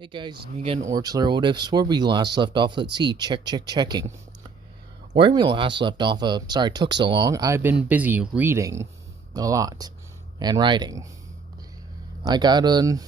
Hey guys, me again, Orchler. What ifs? Where we last left off? Let's see. Checking. Where we last left off, sorry it took so long. I've been busy reading a lot and writing. I got a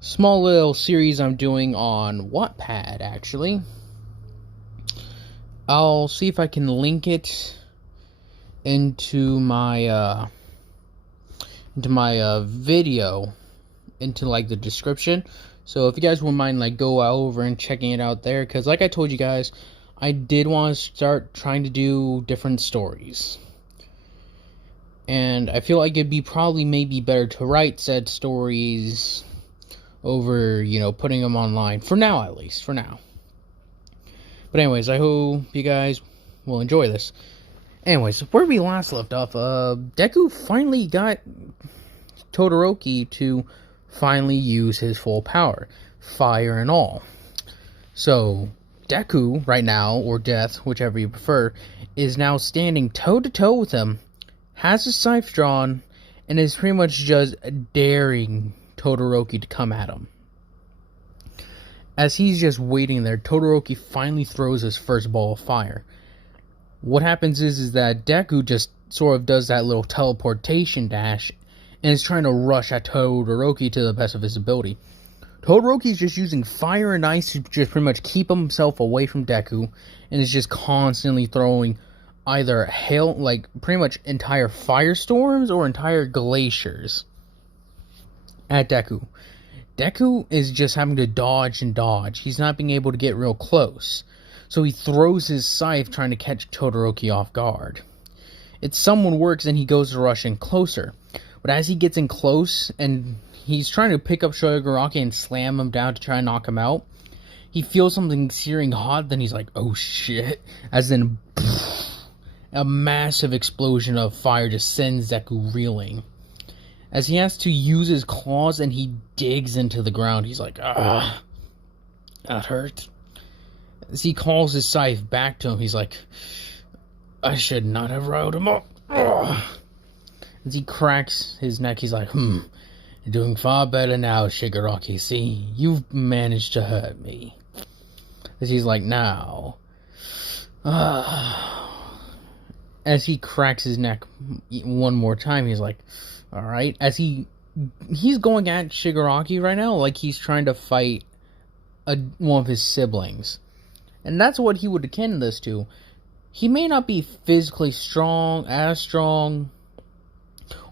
small little series I'm doing on Wattpad, actually. I'll see if I can link it into my video, into like the description. So if you guys wouldn't mind, go over and checking it out there, because like I told you guys, I did want to start trying to do different stories, and I feel like it'd be maybe better to write said stories over, putting them online, for now at least, for now. But anyways, I hope you guys will enjoy this. Anyways, where we last left off, Deku finally got Todoroki to finally use his full power, fire and all. So Deku right now, or Death, whichever you prefer, is now standing toe to toe with him, has his scythe drawn, and is pretty much just daring Todoroki to come at him. As he's just waiting there, Todoroki finally throws his first ball of fire. What happens is that Deku just sort of does that little teleportation dash and is trying to rush at Todoroki to the best of his ability. Todoroki's just using fire and ice to just pretty much keep himself away from Deku, and is just constantly throwing either hail, pretty much entire firestorms or entire glaciers at Deku. Deku is just having to dodge and dodge. He's not being able to get real close. So he throws his scythe trying to catch Todoroki off guard. It somewhat works, and he goes to rush in closer. But as he gets in close and he's trying to pick up Shigaraki and slam him down to try and knock him out, he feels something searing hot. Then he's like, oh shit. As then a massive explosion of fire just sends Deku reeling. As he has to use his claws and he digs into the ground, he's like, ah, that hurt. As he calls his scythe back to him, he's like, I should not have riled him up. Ugh. As he cracks his neck, he's like, you're doing far better now, Shigaraki. See, you've managed to hurt me. As he's like, now. As he cracks his neck one more time, he's like, alright. As he's going at Shigaraki right now, like he's trying to fight one of his siblings. And that's what he would akin this to. He may not be physically strong,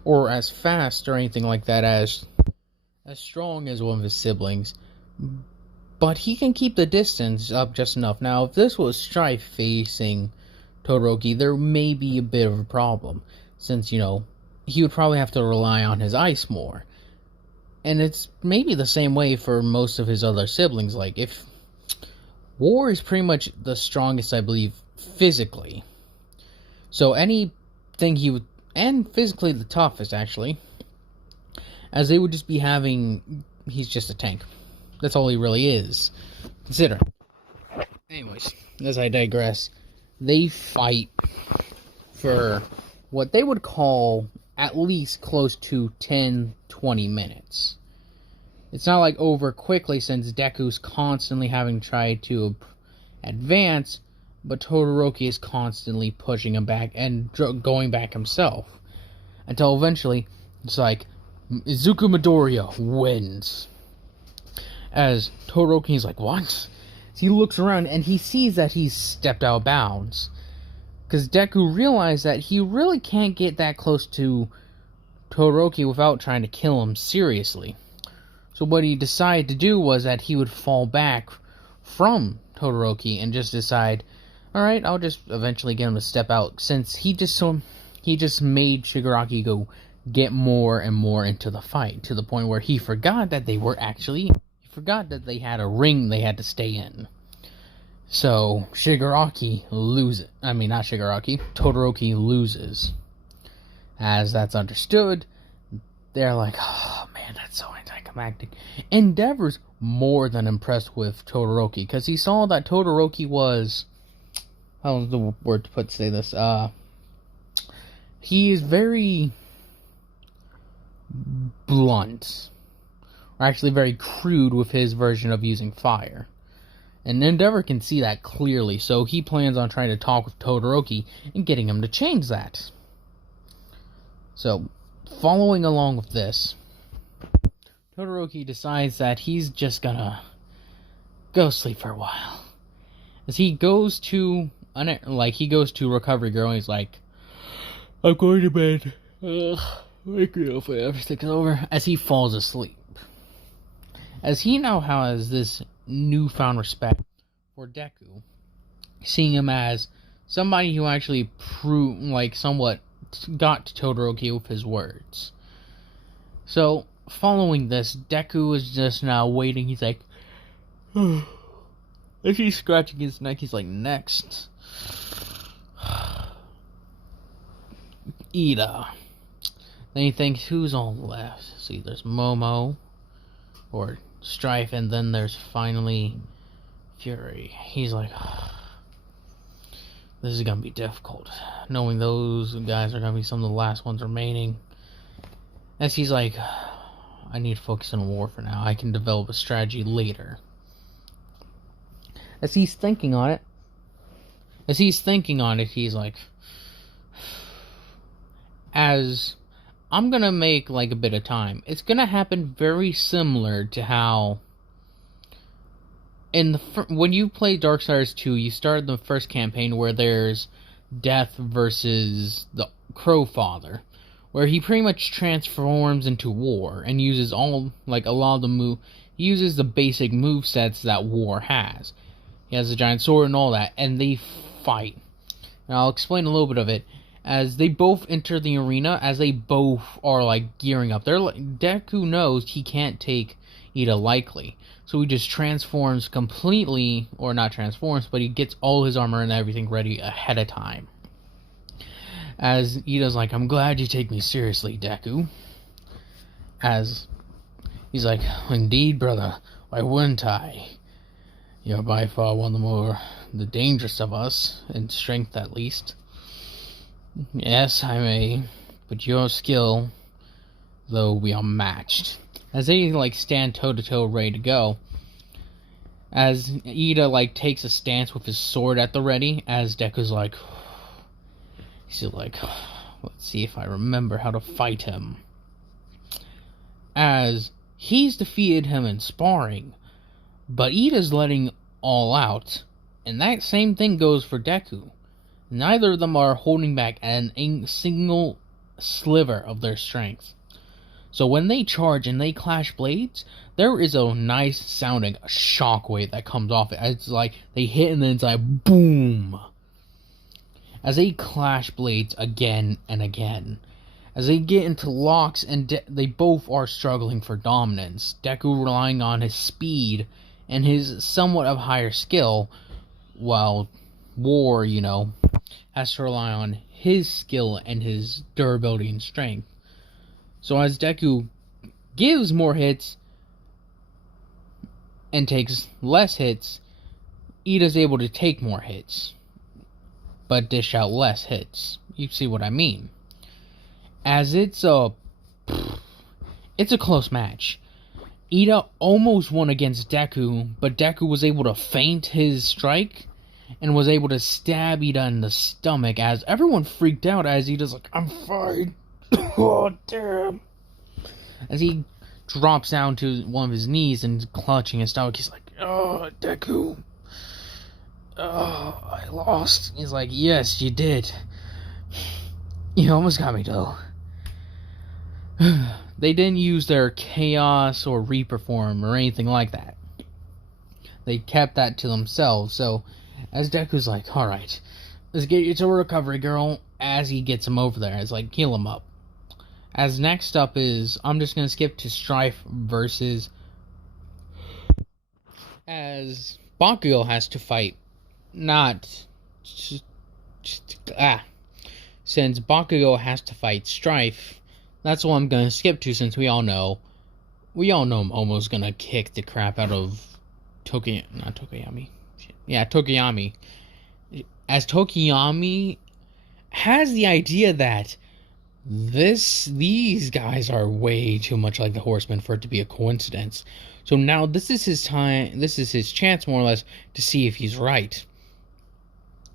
or as fast or anything like that as strong as one of his siblings, but he can keep the distance up just enough. Now, if this was Strife facing Todoroki, there may be a bit of a problem, since, he would probably have to rely on his ice more. And it's maybe the same way for most of his other siblings. If War is pretty much the strongest, I believe, physically. So anything he would, and physically the toughest, actually, as they would just be having, he's just a tank. That's all he really is. Consider. Anyways, as I digress, they fight for what they would call at least close to 10-20 minutes. It's not like over quickly, since Deku's constantly having tried to advance, but Todoroki is constantly pushing him back and going back himself. Until eventually, it's like, Izuku Midoriya wins. As Todoroki is like, what? So he looks around and he sees that he's stepped out of bounds. Because Deku realized that he really can't get that close to Todoroki without trying to kill him seriously. So what he decided to do was that he would fall back from Todoroki and just decide, alright, I'll just eventually get him to step out, since he just made Shigaraki go get more and more into the fight, to the point where he forgot that they had a ring they had to stay in. So Todoroki loses. As that's understood, they're like, oh man, that's so anticlimactic. Endeavor's more than impressed with Todoroki, because he saw that Todoroki was, how was the word to say this? He is very blunt, are actually very crude with his version of using fire. And Endeavor can see that clearly, so he plans on trying to talk with Todoroki and getting him to change that. So, following along with this, Todoroki decides that he's just gonna go sleep for a while. As he goes to Recovery Girl, and he's like, I'm going to bed. Wake me up when everything's over. As he falls asleep. As he now has this newfound respect for Deku, seeing him as somebody who actually somewhat got to Todoroki with his words. So, following this, Deku is just now waiting. He's like, as he's scratching his neck, he's like, next. Ida. Then he thinks, who's all left? See, there's Momo, or Strife, and then there's finally Fury. He's like, this is gonna be difficult, knowing those guys are gonna be some of the last ones remaining. As he's like, I need to focus on war for now. I can develop a strategy later. As he's thinking on it, he's like, as I'm gonna make like a bit of time. It's gonna happen very similar to how in the when you play Darksiders 2, you start the first campaign where there's Death versus the Crowfather, where he pretty much transforms into War and uses he uses the basic movesets that War has. He has a giant sword and all that, and they fight. And I'll explain a little bit of it. As they both enter the arena, as they both are like gearing up. Deku knows he can't take Ida lightly, so he just transforms completely, or not transforms, but he gets all his armor and everything ready ahead of time. As Ida's like, I'm glad you take me seriously, Deku. As he's like, indeed, brother, why wouldn't I? You're by far one of the dangerous of us, in strength at least. Yes, I may, but your skill, though we are matched. As they stand toe to toe, ready to go. As Ida takes a stance with his sword at the ready, as Deku's he's like, let's see if I remember how to fight him. As he's defeated him in sparring, but Ida's letting all out, and that same thing goes for Deku. Neither of them are holding back a single sliver of their strength. So when they charge and they clash blades, there is a nice sounding shockwave that comes off it. It's like they hit and then it's like boom. As they clash blades again and again. As they get into locks and they both are struggling for dominance. Deku relying on his speed and his somewhat of higher skill, while War, has to rely on his skill and his durability and strength. So as Deku gives more hits and takes less hits, Ida's able to take more hits, but dish out less hits. You see what I mean? As it's a close match. Ida almost won against Deku, but Deku was able to feint his strike and was able to stab Ida in the stomach, as everyone freaked out as Ida's like, I'm fine. Oh, damn. As he drops down to one of his knees and clutching his stomach, he's like, oh, Deku. Oh, I lost. He's like, yes, you did. You almost got me, though. They didn't use their Chaos or Reaper form or anything like that. They kept that to themselves, so as Deku's like, alright, let's get you to a Recovery Girl, as he gets him over there, it's like, heal him up. As next up is, I'm just gonna skip to Strife versus, as Bakugo has to fight, since Bakugo has to fight Strife, that's what I'm gonna skip to, since we all know Momo's gonna kick the crap out of Tokoyami. Yeah, these guys are way too much like the Horsemen for it to be a coincidence. So now this is his time, this is his chance more or less to see if he's right.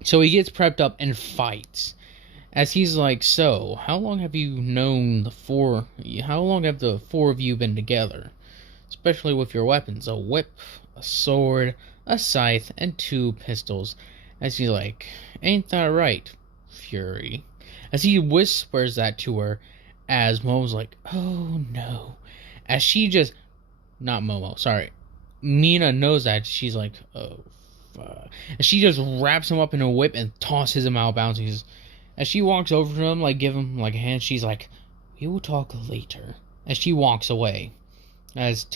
So he gets prepped up and fights. As he's like, so, how long have you known how long have the four of you been together? Especially with your weapons, a whip, a sword, a scythe, and 2 pistols. As he's like, ain't that right, Fury? As he whispers that to her, as Momo's like, oh no. As she just, not Momo, sorry, Mina knows that, she's like, oh fuck. And she just wraps him up in a whip and tosses him out bouncing. As she walks over to him, like, give him, like, a hand, she's like, we will talk later. As she walks away. As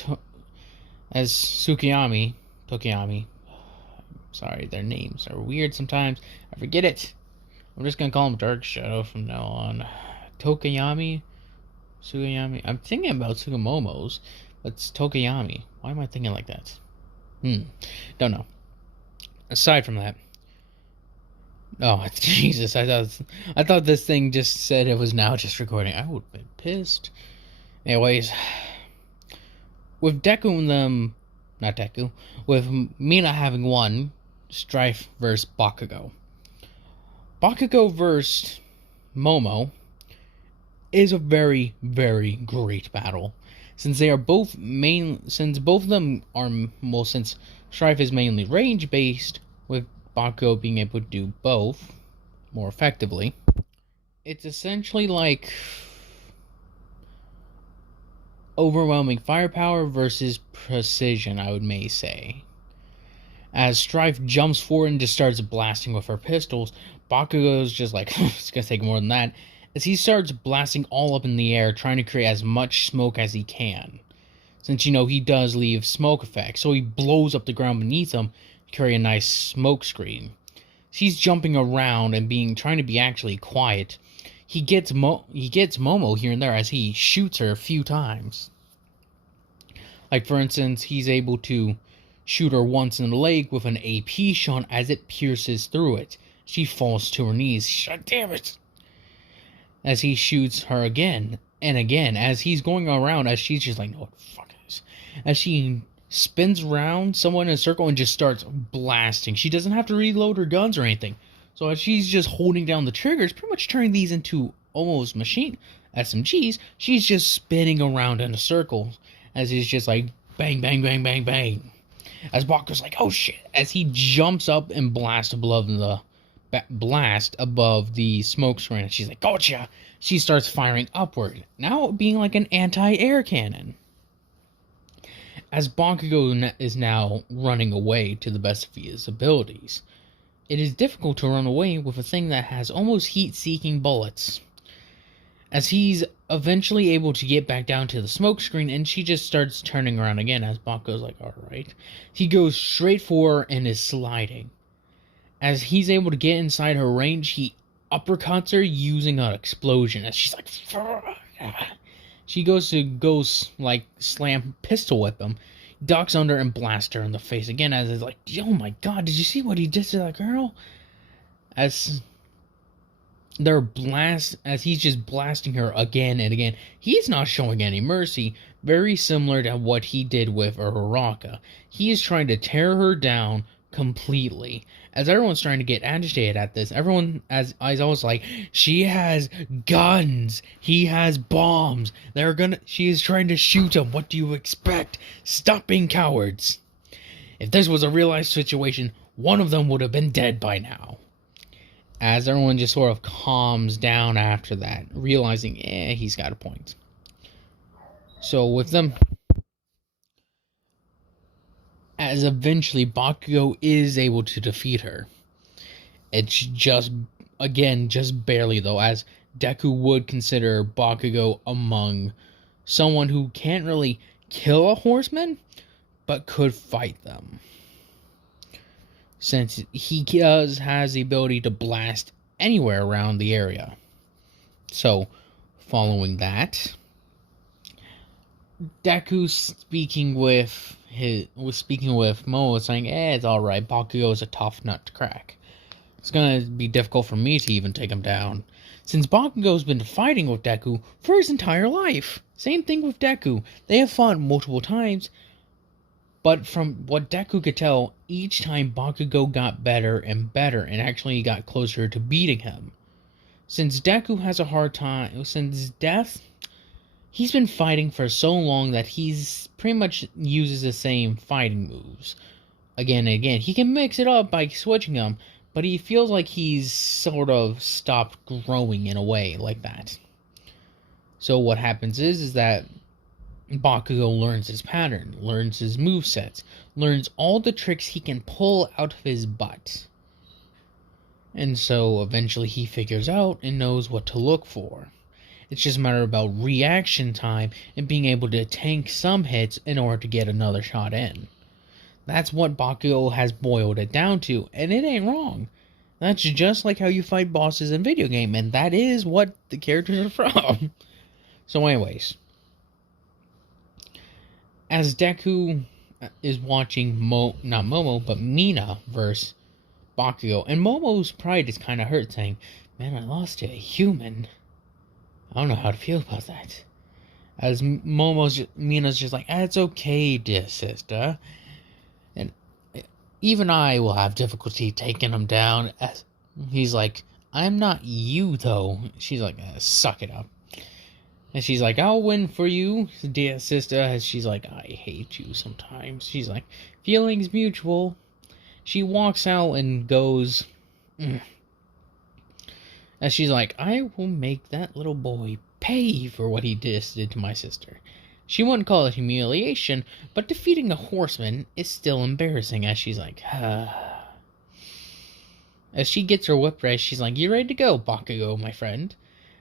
Tokoyami, sorry, their names are weird sometimes. I forget it. I'm just gonna call him Dark Shadow from now on. Tokoyami? Sugiyami? I'm thinking about Sugimomo's, but it's Tokoyami. Why am I thinking like that? Don't know. Aside from that, oh Jesus! I thought this thing just said it was now just recording. I would have been pissed. Anyways, with Deku and them, not Deku, with Mina having won, Strife versus Bakugo. Bakugo versus Momo is a very, very great battle. Since they are both since Strife is mainly range based, with Bakugo being able to do both more effectively, it's essentially like overwhelming firepower versus precision, I would may say. As Strife jumps forward and just starts blasting with her pistols, Bakugo's just like, it's gonna take more than that, as he starts blasting all up in the air, trying to create as much smoke as he can. Since, he does leave smoke effects, so he blows up the ground beneath him to create a nice smoke screen. She's jumping around and trying to be actually quiet. He gets Momo here and there as he shoots her a few times. Like, for instance, he's able to shoot her once in the leg with an AP shot as it pierces through it. She falls to her knees. God damn it! As he shoots her again and again, as he's going around, as she's just like, no, what the fuck is? As she spins around someone in a circle and just starts blasting. She doesn't have to reload her guns or anything. So as she's just holding down the triggers, pretty much turning these into almost machine SMGs, she's just spinning around in a circle as he's just like, bang, bang, bang, bang, bang. As Bakugo's like, oh shit, as he jumps up and blasts above the smoke screen, and she's like, gotcha! She starts firing upward, now being like an anti-air cannon. As Bakugo is now running away to the best of his abilities, it is difficult to run away with a thing that has almost heat-seeking bullets. As he's eventually able to get back down to the smoke screen, and she just starts turning around again, as Bakugo's like, alright. He goes straight for her and is sliding. As he's able to get inside her range, he uppercuts her using an explosion. As she's like, she goes to slam pistol whip him, ducks under and blasts her in the face again. As it's like, oh my god, did you see what he did to that girl? As he's just blasting her again and again, he's not showing any mercy. Very similar to what he did with Uraraka. He is trying to tear her down completely. As everyone's trying to get agitated at this, everyone is always like, she has guns, he has bombs, she is trying to shoot him, what do you expect? Stop being cowards. If this was a real life situation, one of them would have been dead by now. As everyone just sort of calms down after that, realizing, he's got a point. So with them, as eventually Bakugo is able to defeat her. It's just barely though, as Deku would consider Bakugo among someone who can't really kill a horseman, but could fight them. Since he has the ability to blast anywhere around the area. So, following that, Deku was speaking with Momo, saying, it's alright, Bakugo is a tough nut to crack. It's gonna be difficult for me to even take him down, since Bakugo's been fighting with Deku for his entire life. Same thing with Deku. They have fought multiple times, but from what Deku could tell, each time Bakugo got better and better and actually got closer to beating him. Since Deku has a hard time, since death, he's been fighting for so long that he's pretty much uses the same fighting moves again and again. He can mix it up by switching them, but he feels like he's sort of stopped growing in a way like that. So what happens is that Bakugo learns his pattern, learns his movesets, learns all the tricks he can pull out of his butt. And so eventually he figures out and knows what to look for. It's just a matter about reaction time and being able to tank some hits in order to get another shot in. That's what Bakugo has boiled it down to, and it ain't wrong. That's just like how you fight bosses in video game, and that is what the characters are from. So anyways, as Deku is watching not Momo, but Mina versus Bakugo, and Momo's pride is kind of hurt, saying, "Man, I lost to a human. I don't know how to feel about that." As Mina's just like, "It's okay, dear sister. And even I will have difficulty taking him down." As he's like, "I'm not you, though." She's like, "Suck it up." And she's like, "I'll win for you, dear sister." As she's like, "I hate you sometimes." She's like, "Feelings mutual." She walks out and goes, as she's like, "I will make that little boy pay for what he did to my sister." She wouldn't call it humiliation, but defeating a horseman is still embarrassing, as she's like, As she gets her whip race, she's like, "You ready to go, Bakugo, my friend?"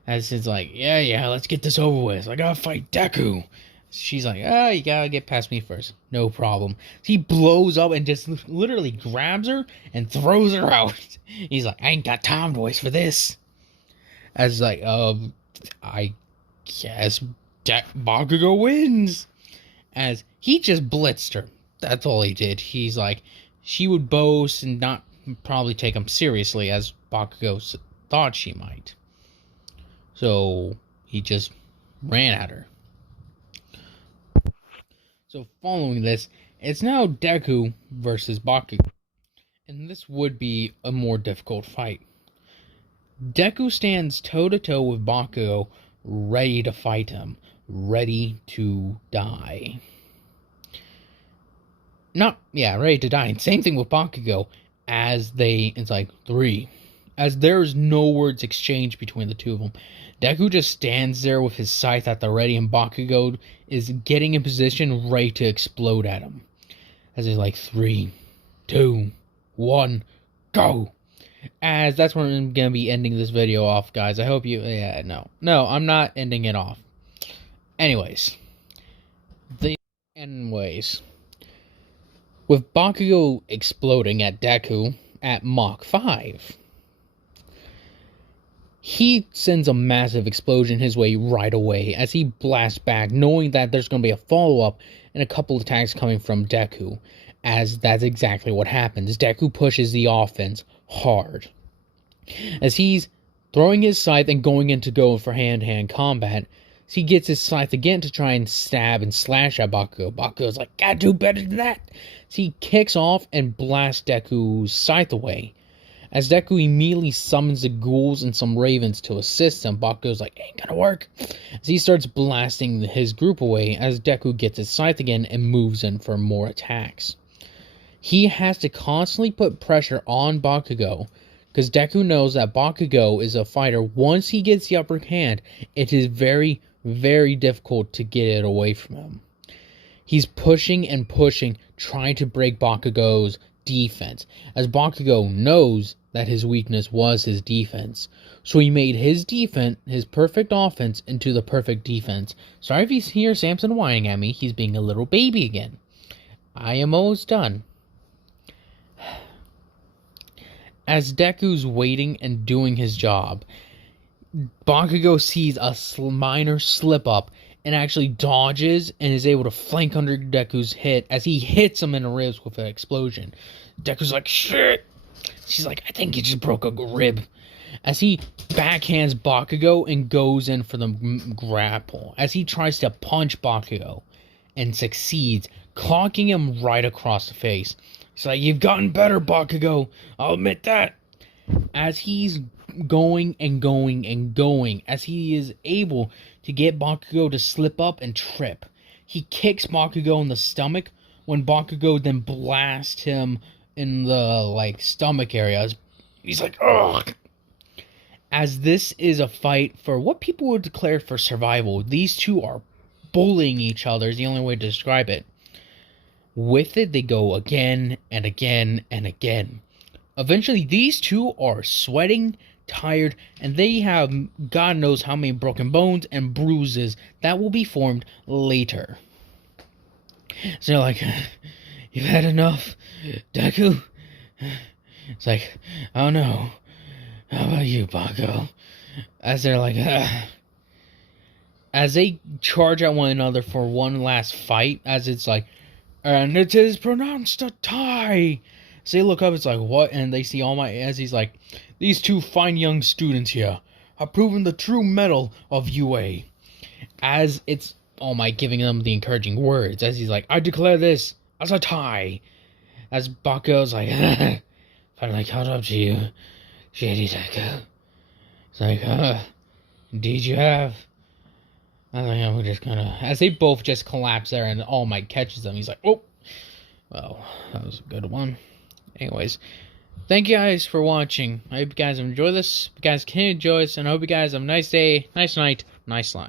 As he's like, yeah, let's get this over with. I gotta fight Deku." She's like, "You gotta get past me first." "No problem." He blows up and just literally grabs her and throws her out. He's like, "I ain't got time to waste for this." As like, I guess Bakugo wins. As he just blitzed her. That's all he did. He's like, she would boast and not probably take him seriously, as Bakugo thought she might. So he just ran at her. So following this, it's now Deku versus Bakugo. And this would be a more difficult fight. Deku stands toe-to-toe with Bakugo, ready to fight him, ready to die. Ready to die. And same thing with Bakugo, it's like 3. As there's no words exchanged between the two of them. Deku just stands there with his scythe at the ready, and Bakugo is getting in position, ready to explode at him. As he's like, 3, 2, 1, go! As that's where I'm gonna be ending this video off, guys. I hope you... No, I'm not ending it off. Anyways. With Bakugo exploding at Deku at Mach 5, he sends a massive explosion his way right away as he blasts back, knowing that there's going to be a follow-up and a couple attacks coming from Deku, as that's exactly what happens. Deku pushes the offense hard. As he's throwing his scythe and go for hand-to-hand combat, he gets his scythe again to try and stab and slash at Bakugo. Bakugo's like, "Gotta do better than that." So he kicks off and blasts Deku's scythe away. As Deku immediately summons the ghouls and some ravens to assist him, Bakugo's like, "Ain't gonna work." As he starts blasting his group away, as Deku gets his scythe again and moves in for more attacks. He has to constantly put pressure on Bakugo, because Deku knows that Bakugo is a fighter. Once he gets the upper hand, it is very, very difficult to get it away from him. He's pushing and pushing, trying to break Bakugo's defense, as Bakugo knows that his weakness was his defense. So he made his perfect offense into the perfect defense. Sorry if you hear Samson whining at me, he's being a little baby again. I am almost done. As Deku's waiting and doing his job, Bakugo sees a minor slip-up and actually dodges and is able to flank under Deku's hit as he hits him in the ribs with an explosion. Deku's like, "Shit!" She's like, I think you just broke a rib. As he backhands Bakugo and goes in for the grapple. As he tries to punch Bakugo and succeeds, clocking him right across the face. He's like, you've gotten better, Bakugo. I'll admit that. As he's going and going and going, as he is able to get Bakugo to slip up and trip, he kicks Bakugo in the stomach when Bakugo then blasts him in the, stomach area. He's like, ugh. As this is a fight for what people would declare for survival, these two are bullying each other is the only way to describe it. With it, they go again and again and again. Eventually, these two are sweating, tired, and they have God knows how many broken bones and bruises that will be formed later. So they're like, you've had enough, Deku? It's like, I don't know. How about you, Bakugo? As they're like, as they charge at one another for one last fight, as it's like, and it is pronounced a tie. So they look up, it's like, what? And they see All Might, as he's like, these two fine young students here have proven the true mettle of UA. As it's All Might giving them the encouraging words, as he's like, I declare this as a tie. As Bakugo's like, finally caught up to you, shady Deku. It's like, indeed you have. I think I'm just gonna... As they both just collapse there and All Might catches them, he's like, oh. Well, that was a good one. Anyways, thank you guys for watching. I hope you guys enjoy this. If you guys can enjoy this, and I hope you guys have a nice day, nice night, nice life.